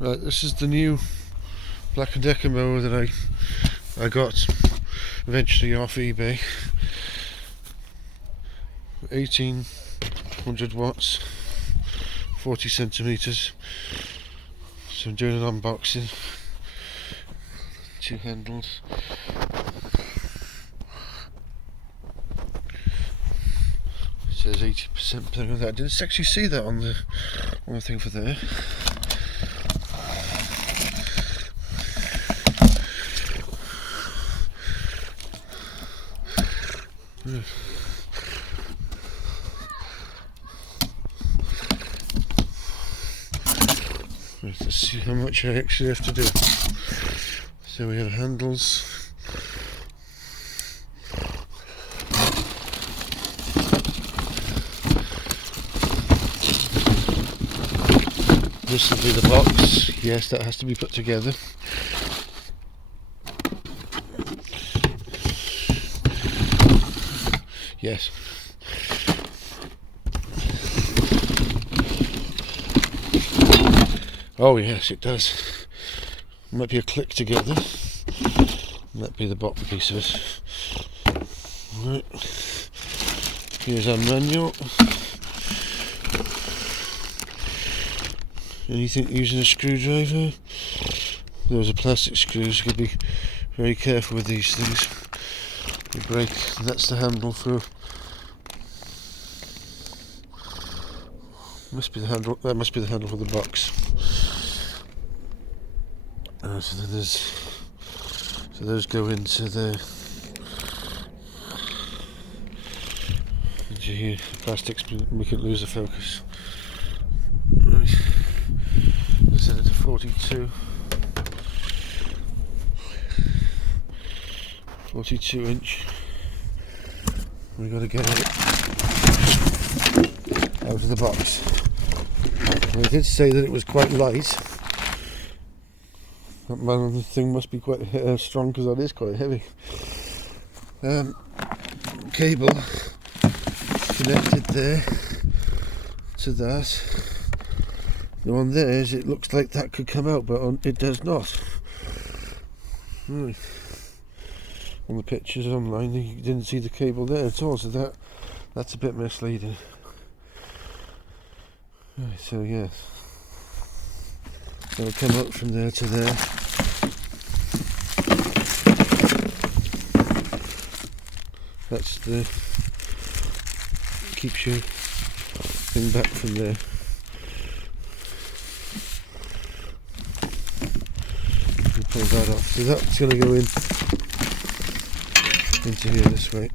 Right, this is the new Black & Decker mower that I got eventually off eBay. 1800 watts, 40 centimeters. So I'm doing an unboxing. Two handles. It says 80% playing with that. I didn't actually see that on the thing for there. Let's see how much I actually have to do. So we have handles. This will be the box. Yes, that has to be put together. Yes. Oh yes, it does. Might be a click together. Might be the bottom piece of it. Right. Here's our manual. Anything using a screwdriver? Those are plastic screws. You got to be very careful with these things. They break. And that's the handle for. Must be the handle. That must be the handle for the box. So then those go into the here. Plastics make it lose the focus. Right. Set it to 42 inch. We got to get it out of the box. And I did say that it was quite light. That man, the thing must be quite strong because that is quite heavy. Cable connected there to that. The one there is, it looks like that could come out, but it does not. Right. On the pictures online, you didn't see the cable there at all, so that's a bit misleading. Right, so yeah. It'll come up from there to there. That's the keeps your thing back from there. You pull that off. So that's going to go into here this way.